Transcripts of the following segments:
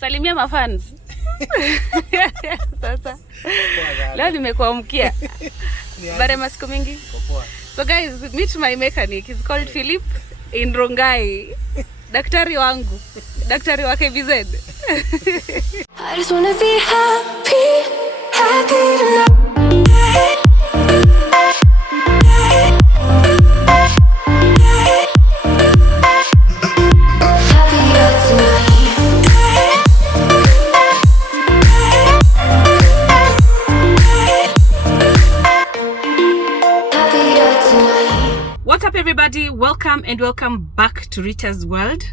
Salimia mafans. Sasa. Leo nimekuamkia. Bare masiku mingi. So guys, meet my mechanic. He's called Philip in Rongai. Daktari wangu. Daktari wa KBZ. I just wanna be happy tonight. What's up everybody, welcome back to Rita's World.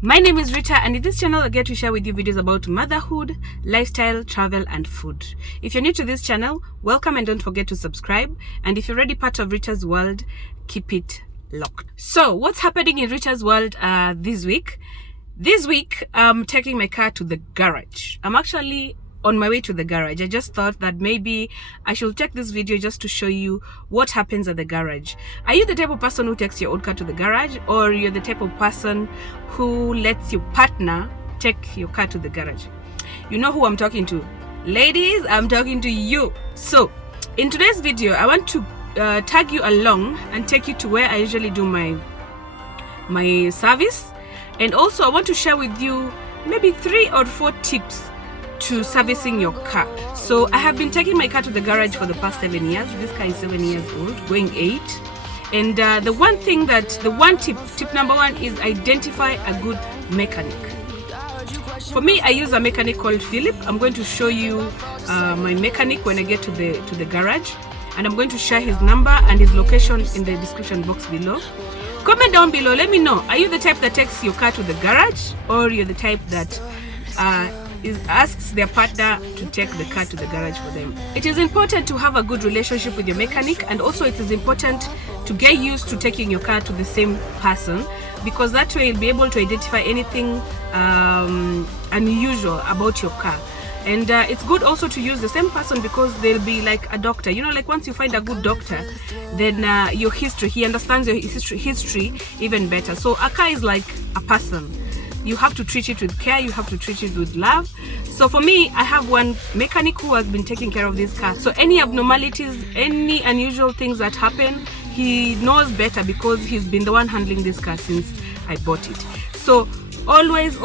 My name is Rita, and in this channel I get to share with you videos about motherhood, lifestyle, travel and food. If you're new to this channel, welcome and don't forget to subscribe. And if you're already part of Rita's World, keep it locked. So what's happening in Rita's World this week? This week I'm taking my car to the garage. I'm actually on my way to the garage. I just thought that maybe I should take this video just to show you what happens at the garage. Are you the type of person who takes your own car to the garage, or you're the type of person who lets your partner take your car to the garage? You know who I'm talking to. Ladies, I'm talking to you. So in today's video I want to tag you along and take you to where I usually do my service, and also I want to share with you maybe 3 or 4 tips to servicing your car. So I have been taking my car to the garage for the past 7 years. This car is 7 years old, going 8. And the one tip number 1 is identify a good mechanic. For me, I use a mechanic called Philip. I'm going to show you my mechanic when I get to the garage, and I'm going to share his number and his location in the description box below. Comment down below, let me know, are you the type that takes your car to the garage, or you're the type that asks their partner to take the car to the garage for them? It is important to have a good relationship with your mechanic, and also it is important to get used to taking your car to the same person, because that way you'll be able to identify anything unusual about your car. And it's good also to use the same person, because they'll be like a doctor. You know, like once you find a good doctor, then your history, he understands your history even better. So a car is like a person. You have to treat it with care, you have to treat it with love. So for me, I have one mechanic who has been taking care of this car. So any abnormalities, any unusual things that happen, he knows better, because he's been the one handling this car since I bought it. So always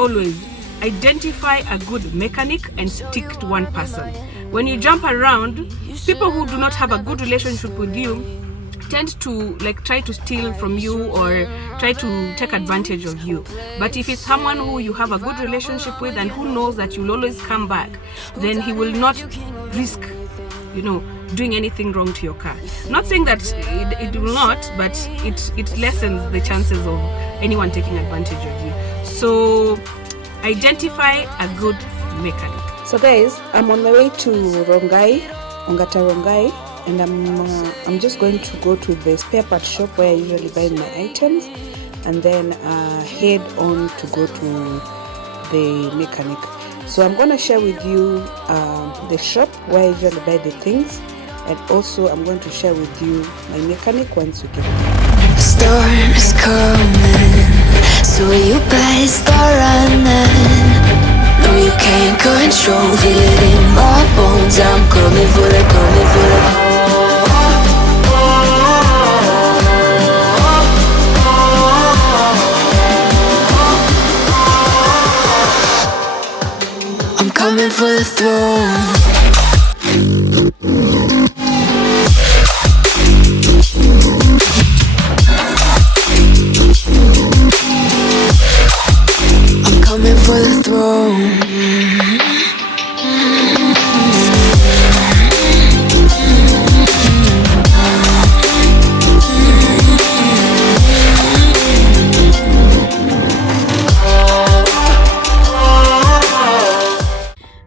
identify a good mechanic and stick to one person. When you jump around, people who do not have a good relationship with you tend to try to steal from you or try to take advantage of you. But if it's someone who you have a good relationship with and who knows that you'll always come back, then he will not risk, doing anything wrong to your car. Not saying that it will not, but it lessens the chances of anyone taking advantage of you. So identify a good mechanic. So guys, I'm on the way to Rongai, ONGATA Rongai, and I'm just going to go to the spare part shop where I usually buy my items, and then head on to go to the mechanic. So I'm going to share with you the shop where I usually buy the things, and also I'm going to share with you my mechanic once we get there. The storm is coming, so you better start running. No, you can't control, feel it in my bones. I'm coming for it. I'm coming for the throne. I'm coming for the throne.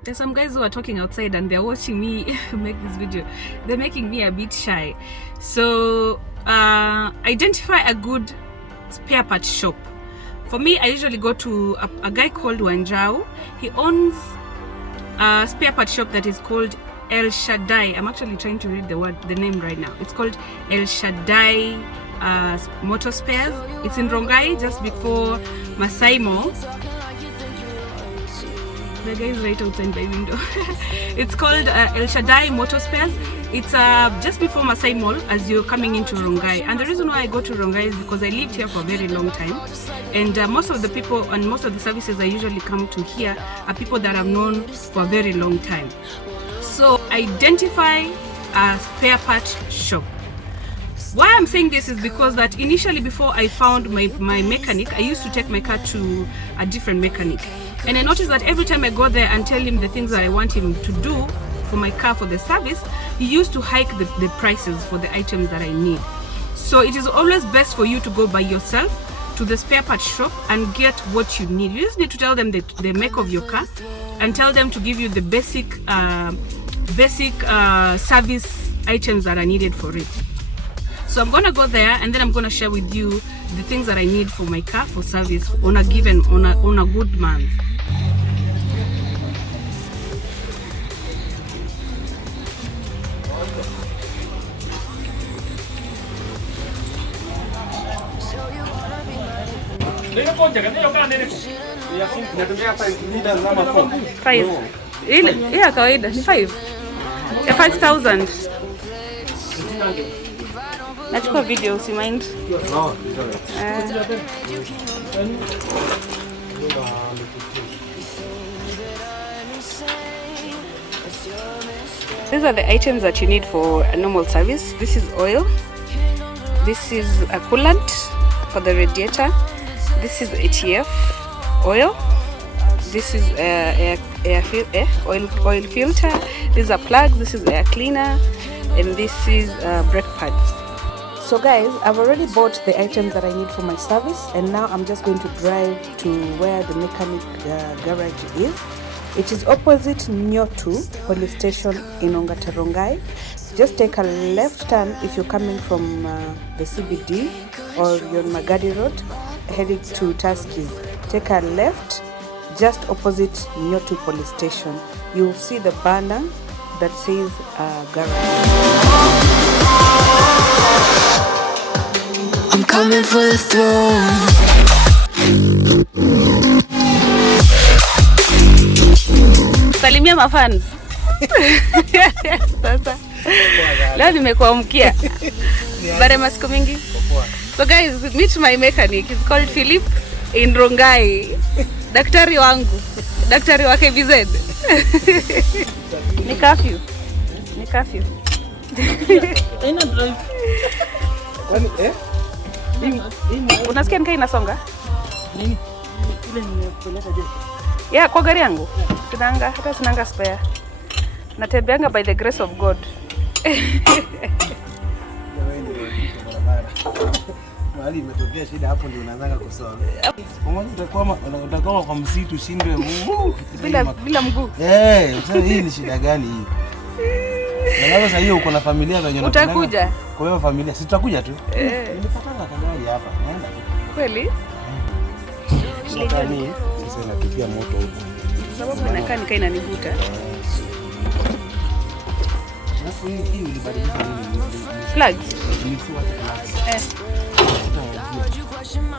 There's some guys who are talking outside and they're watching me make this video. They're making me a bit shy. So identify a good spare part shop. For me, I usually go to a guy called Wanjao. He owns a spare part shop that is called SHADAI. I'm actually trying to read the name right now. It's called SHADAI Motor Spares. It's in Rongai, just before Masai Mall. The guy is right outside my window. It's called SHADAI Motor Spares. It's just before Masai Mall as you're coming into Rongai. And the reason why I go to Rongai is because I lived here for a very long time. And most of the people and most of the services I usually come to here are people that I've known for a very long time. So identify a spare part shop. Why I'm saying this is because that initially before I found my mechanic, I used to take my car to a different mechanic. And I noticed that every time I go there and tell him the things that I want him to do for my car for the service, he used to hike the prices for the items that I need. So it is always best for you to go by yourself to the spare part shop and get what you need. You just need to tell them the make of your car and tell them to give you the basic service items that are needed for it. So I'm gonna go there and then I'm gonna share with you the things that I need for my car for service on a good month. Five. Yeah, kawaida ni 5. Ya 5,000. Nachukua video, si mind. These are the items that you need for a normal service. This is oil. This is a coolant for the radiator. This is ATF oil. This is oil filter. These are plugs. This is air cleaner, and this is brake pads. So guys, I've already bought the items that I need for my service, and now I'm just going to drive to where the mechanic garage is. It is opposite Nyotu police station in ONGATA, Rongai. Just take a left turn if you're coming from the CBD or you're on Magadi Road heading to Tusky. Take a left just opposite Nyotu police station. You'll see the banner that says garage. I'm coming for the throne. Salimia mafans. Sasa. Leo nimekuamkia. Baada ya masiku mingi. So guys, meet my mechanic. He's called Philip in Rongai. Daktari wangu. Daktari wa KBZ. Ni curfew. Ni curfew. Ina drive. Kwani unasikia nikaa inasonga? Nini? Ile nimepeleka je? Yeah, kwa gari yangu. Sinanga, hata sinanga spare. Natembeanga by the grace of God. Mahali imetokea shida hapo ndio unaanza kusoma. Utakwama kwa msitu shindwe bila mguu. Sasa hii ni shida gani hii? Na sasa hiyo uko na familia wenyewe utakuja. Kwa hiyo familia si tutakuja tu. Nilipatana kanali hapa. Naenda tu. Kweli? Shetani sasa inatupia moto huko. Sababu inakaa nikaa inanivuta. Alafu hii ulibadilisha nini? Plugs.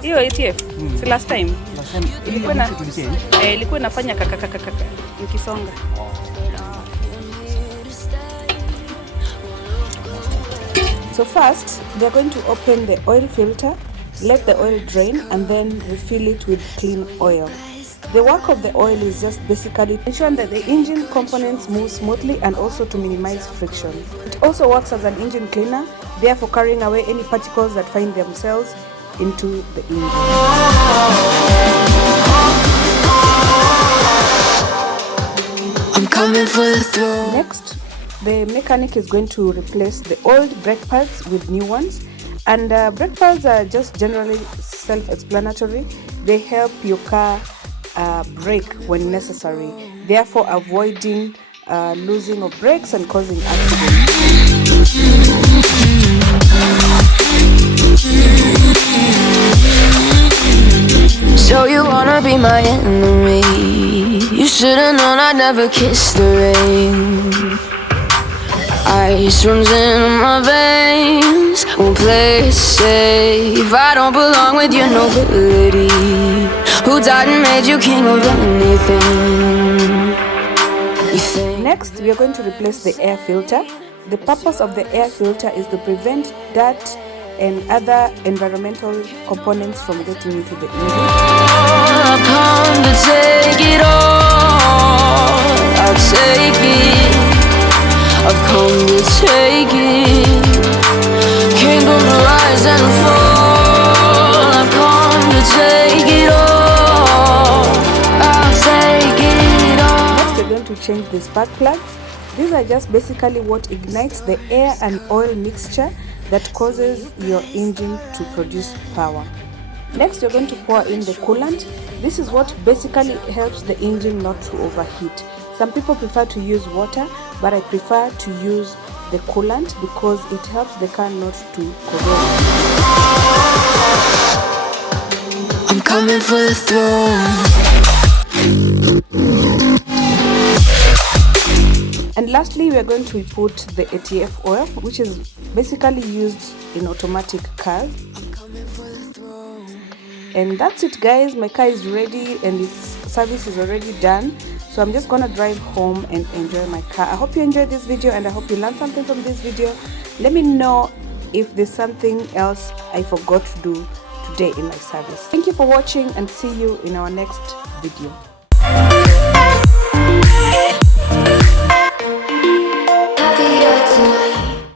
Hiyo ATF. Si last time. Ilikuwa inafanya kaka nikisonga. So first, they're going to open the oil filter, let the oil drain, and then refill it with clean oil. The work of the oil is just basically to ensure that the engine components move smoothly and also to minimize friction. It also works as an engine cleaner, therefore carrying away any particles that find themselves into the engine. I'm coming for the throne. Next, the mechanic is going to replace the old brake pads with new ones. And brake pads are just generally self-explanatory. They help your car brake when necessary, therefore avoiding losing of brakes and causing accidents. So you wanna be my enemy? You should've known I'd never kiss the rain. Ice runs in my veins, won't play it safe. I don't belong with your nobility. Who died and made you king of anything? Next, we are going to replace the air filter. The purpose of the air filter is to prevent dirt and other environmental components from getting into the engine. I've come to take it all. I'll take it. I've come to take it. Kingdom rise and fall. I've come to take it all. I'll take it all. Next, we're going to change the spark plugs. These are just basically what ignites the air and oil mixture that causes your engine to produce power. Next, you're going to pour in the coolant. This is what basically helps the engine not to overheat. Some people prefer to use water, but I prefer to use the coolant because it helps the car not to corrode. I'm coming for the throne. And lastly, we are going to put the ATF oil, which is basically used in automatic cars. And that's it, guys. My car is ready and its service is already done. So I'm just gonna drive home and enjoy my car. I hope you enjoyed this video and I hope you learned something from this video. Let me know if there's something else I forgot to do today in my service. Thank you for watching and see you in our next video.